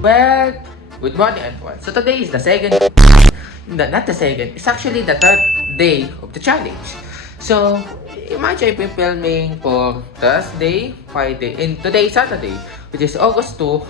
Well, good morning everyone. So today is the second, not the second, it's actually the third day of the challenge. So, imagine I've been filming for Thursday, Friday, and today is Saturday, which is August 2,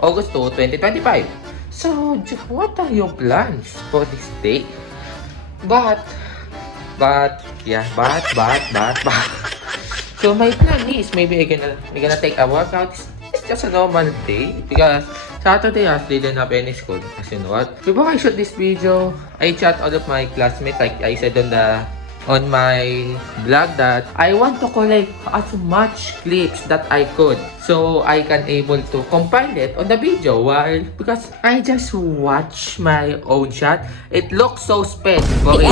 2025. So, what are your plans for this day? But, So my plan is maybe I'm gonna take a workout. It's just a normal day because Saturday I didn't have any school. As you know what? Before I shoot this video, I chat all of my classmates like I said on my blog that I want to collect as much clips that I could so I can able to compile it on the video because I just watch my own shot. It looks so sped for it.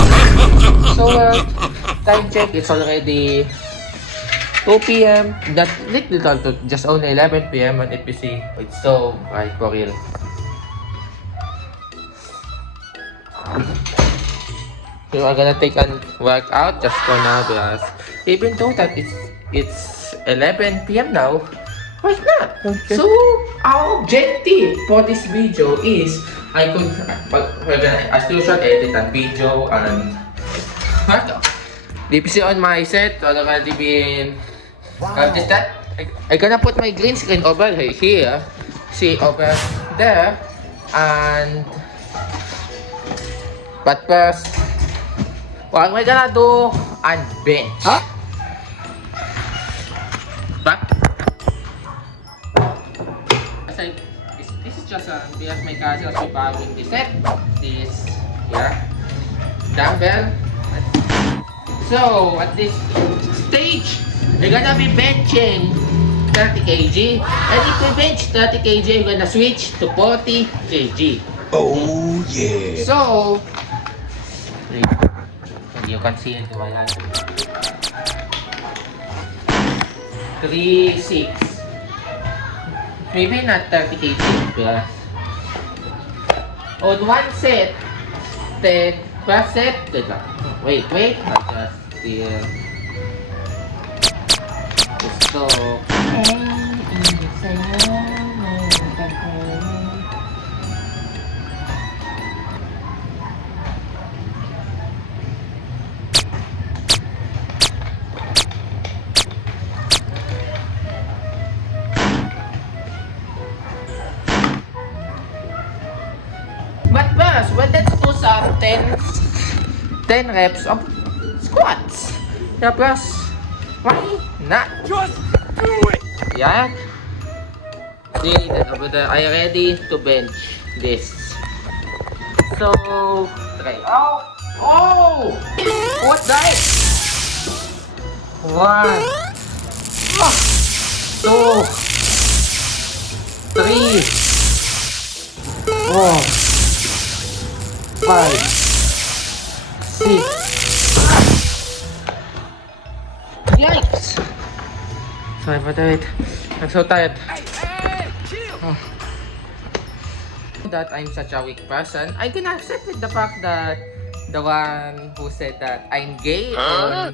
So time check, it's already 2 p.m. That little to just only 11 p.m. on EPC. It's so bright for real. So I'm gonna take a workout just for now because even though that it's 11 p.m. now, why not? Okay. So our objective for this video is we're gonna as usual edit a video and workout. DPC on my set already been. Just that I gonna put my green screen over here, see over there, and but first, what we're gonna do on bench. Huh? Back. This is just because my cousin was buying this set. This here, dumbbell. So at this stage, we're gonna be benching 30 kg. And if we bench 30 kg, we're gonna switch to 40 kg. Oh yeah. So, you can see it my line. 3, 6. Maybe not 30 kg plus. On one set, 10 plus set. Wait. I just still. So, but first, let's do some 10 reps of squats. Yeah, plus, why not? Just do it. Yeah. See that over there. I ready to bench this. So try. Oh! What's that? 1, 2, 3, 4, 5, 6. Yikes! Sorry for that. I'm so tired. Oh. That I'm such a weak person, I can accept with the fact that the one who said that I'm gay on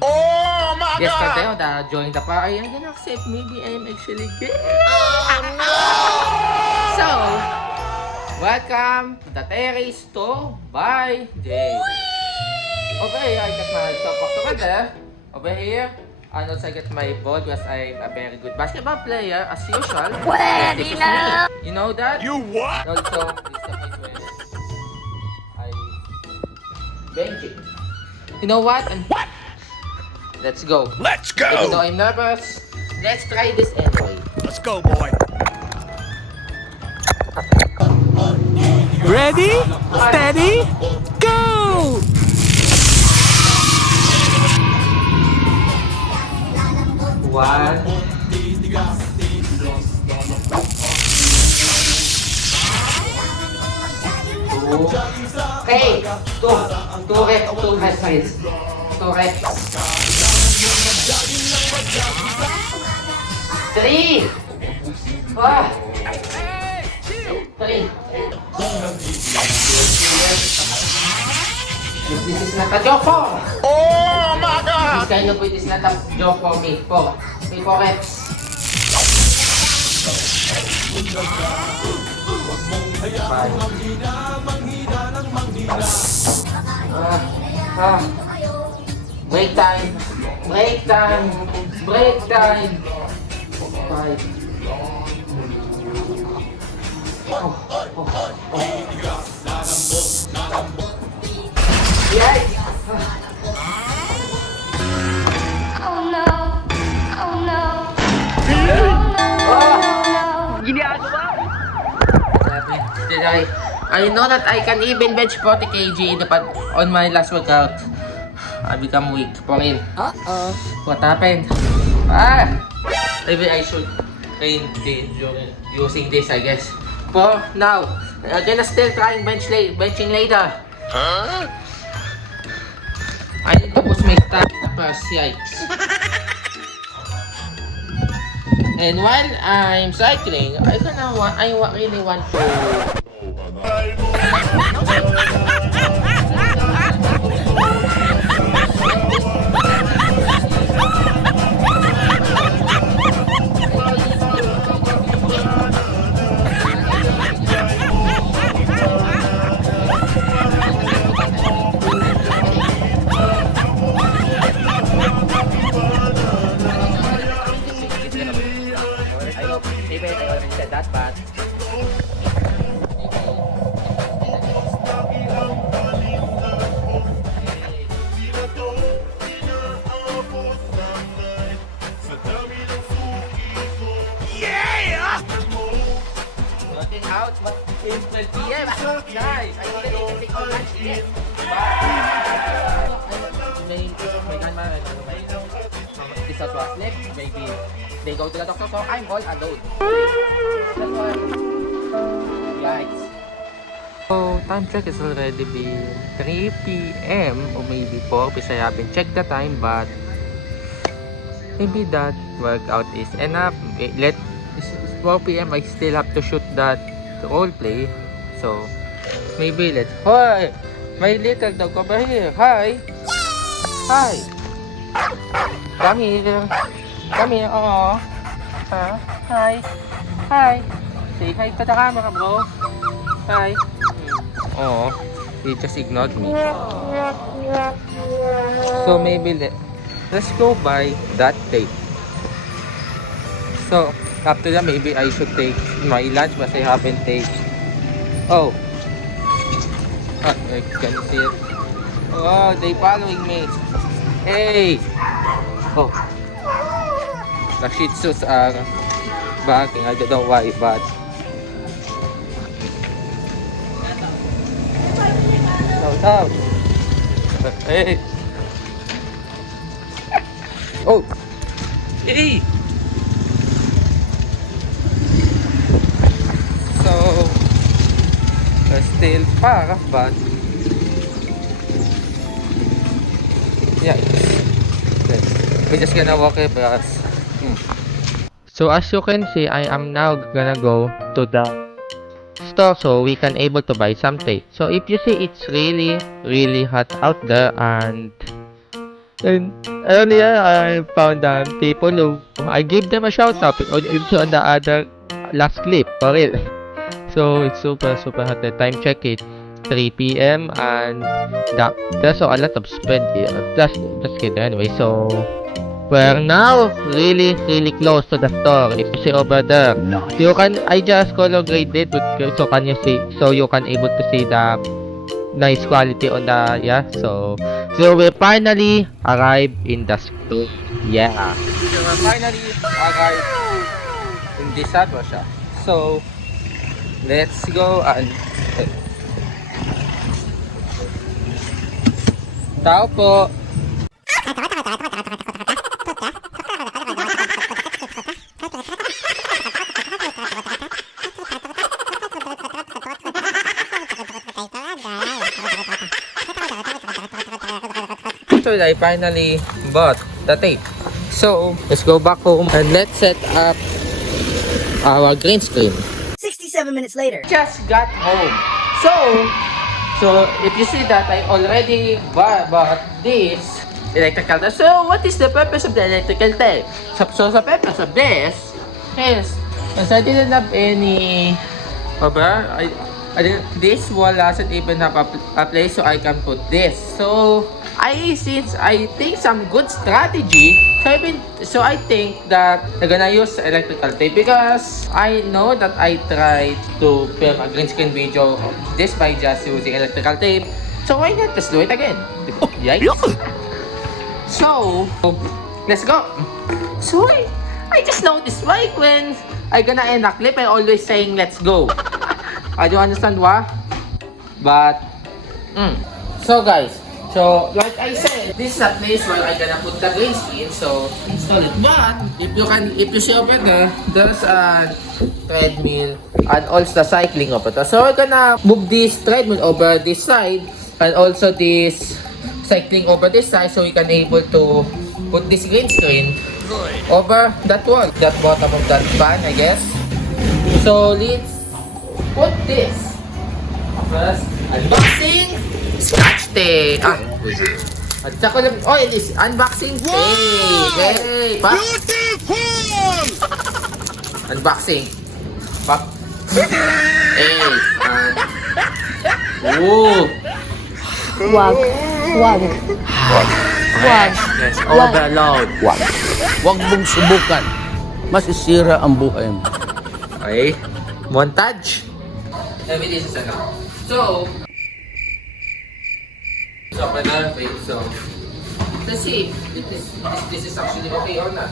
yesterday or that joined the party, I can accept maybe I'm actually gay. So, welcome to the terrace to by Jay. Over here, I got my softbox over there. Over here. And also I get my ball because I'm a very good basketball player as usual. Yes, this is me. You know that? You what? Also, this is the place where I bench it. You know what? What? Let's go. Let's go. Even though I'm nervous, let's try this anyway. Let's go, boy. Ready? Steady? Go! One. Okay, two reps. 3, 4, 3. This is not a joke for. Oh my God! This kind of it is not a joke for me. 4 reps. Break time! Break time! Break time! 5. Yes! Oh no! Oh no! I know that I can even bench 40 kg but on my last workout. I become weak for real. What happened? Maybe I should train using this, I guess. For now, I'm gonna still trying benching later. I need to boost my stamina first, yikes. And while I'm cycling, I really want to. Working out, but it's 12 p.m. Nice! I didn't take my lunch yet. May grandma, my sister was left. Maybe they go to the doctor, so I'm all alone. That's why. Yikes. So, time check is already been 3 p.m. or maybe 4 because I haven't checked the time, but maybe that workout is enough. It's 4 p.m. I still have to shoot that role play. So, maybe let's... Hi! My little dog over here. Hi! Hi! Come here. Come here. Oh. Hi. Hi. Say hi to the camera, bro. Hi. Oh, he just ignored me. So, maybe let's go buy that tape. So, after that, maybe I should take my lunch, but I haven't taken. Oh. I can see it. Oh, they following me. Hey! Oh. The Shih Tzus are barking. I don't know why, but... Down. Hey! Oh! Hey! Still far, but yeah, we're just gonna walk it, but so as you can see, I am now gonna go to the store so we can able to buy something. So if you see, it's really hot out there, and earlier I found people who I give them a shout out on the other last clip for real. So it's super hot. The time check it 3 p.m. and there's a lot of spread here. Just kidding anyway. So we're now really close to the store. If you see over there, Nice. you can. I just color graded so can you see? So you can able to see the nice quality on the So we finally arrived in the store. Yeah. So we finally arrived in this shop. So let's go and tao po. So I finally bought the tape. So let's go back home and let's set up our green screen. 67 minutes later. Just got home. So if you see that I already bought this electrical tape. So what is the purpose of the electrical tape? So the purpose of this is, since I didn't have any This wall doesn't even have a place so I can put this. So since I think some good strategy, so I think that I'm gonna use electrical tape because I know that I tried to film a green screen video of this by just using electrical tape. So why not just do it again? Yikes. So let's go. So I just noticed why when I gonna end a clip I always saying let's go. I don't understand why, but so guys, so like I said, this is a place where I gonna put the green screen, so install it. But if you see over there's a treadmill and also the cycling over there. So we're gonna move this treadmill over this side and also this cycling over this side, so we can able to put this green screen over that wall, that bottom of that fan, I guess. So let's put this first. Unboxing scotch tape. At saka lang, it is unboxing tape. Hey, pa. Unboxing. Pop. Hey. Oh. Wag. Yes, overload. Huwag mong subukan. Masisira ang buhay mo. Okay. Montage. This is enough. So let's see if this is actually okay or not.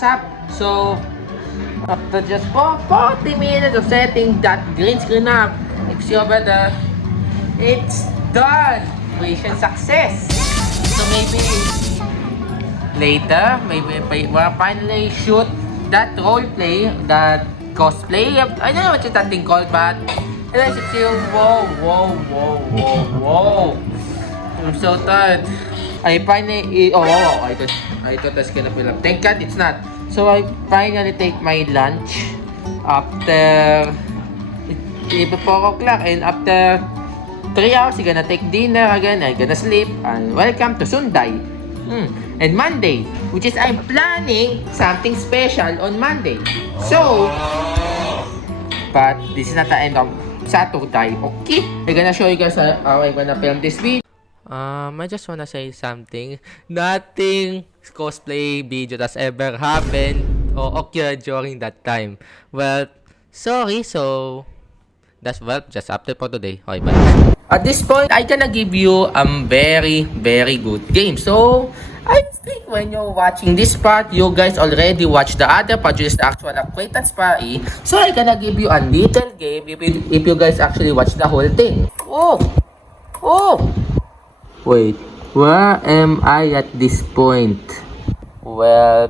Up. So after just 40 minutes of setting that green screen up, if you see over there, it's done. Mission success. So maybe later, maybe we'll finally shoot that role play, that cosplay. I don't know what that thing called, but let's see. Whoa. I'm so tired. I finally, I thought that's gonna fill up. Thank God it's not. So I finally take my lunch after 4 o'clock, and after 3 hours, I'm gonna take dinner again. I'm gonna sleep, and welcome to Sunday. And Monday, which is I'm planning something special on Monday. So, but this is not the end of Saturday. Okay, I'm gonna show you guys how I'm gonna film this video. I just wanna say something. Nothing cosplay video that's ever happened or occurred during that time. Well, sorry, so that's just after for today. Okay, bye. At this point, I gonna give you a very, very good game. So, I think when you're watching this part, you guys already watched the other part, which is the actual acquaintance party. So, I gonna give you a little game if you guys actually watch the whole thing. Oh! Wait, where am I at this point? Well,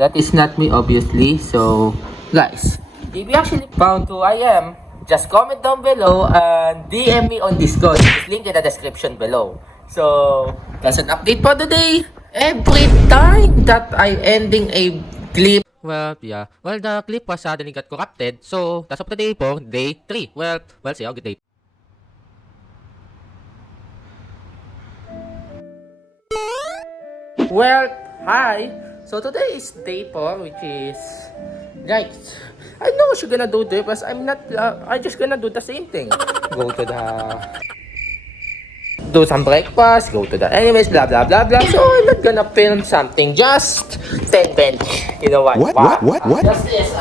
that is not me, obviously. So, guys, if you actually found who I am, just comment down below and DM me on Discord. Just link in the description below. So, that's an update for today. Every time that I ending a clip, well, yeah. Well, the clip was suddenly got corrupted. So, that's up today for day 3. Well, see you. Good day. Well, hi. So today is day 4, which is, guys, I know what you're gonna do there, but I'm not, I'm just gonna do the same thing. Go to do some breakfast, go to the anyways, blah, blah, blah, blah. So I'm not gonna film something, just 10 bench. You know what? What? Just this,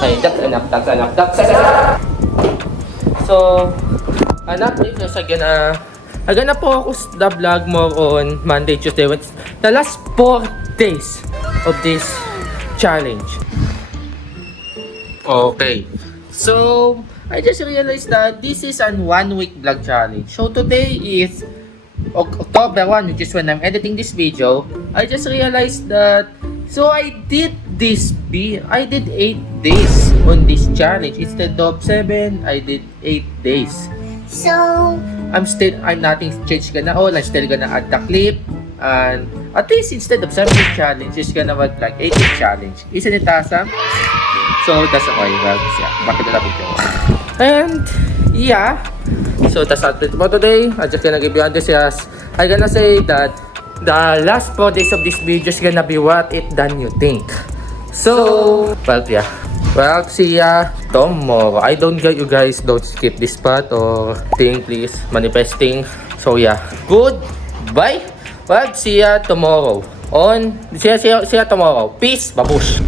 Okay, that's enough. So, enough because I'm gonna focus the vlog more on Monday, Tuesday, Wednesday, the last 4 days of this challenge. Okay, so I just realized that this is a 1-week vlog challenge. So today is October 1, which is when I'm editing this video. I just realized that, so I did 8 days on this challenge. Instead of 7, I did 8 days. So, I'm nothing changed gonna all. I'm still gonna add the clip, and at least instead of 7 challenge, it's gonna work like 8 challenge. Isn't it awesome? So that's why, well, yeah, bakit na video. And yeah, so that's it for today. I'm just gonna give you enthusiasm. I'm gonna say that the last 4 days of this video is gonna be what it than you think. So, well, yeah. Well, see ya tomorrow. I don't get you guys, don't skip this part or thing, please. Manifesting. So, yeah. Goodbye. Well, see ya tomorrow. See ya tomorrow. Peace. Babush.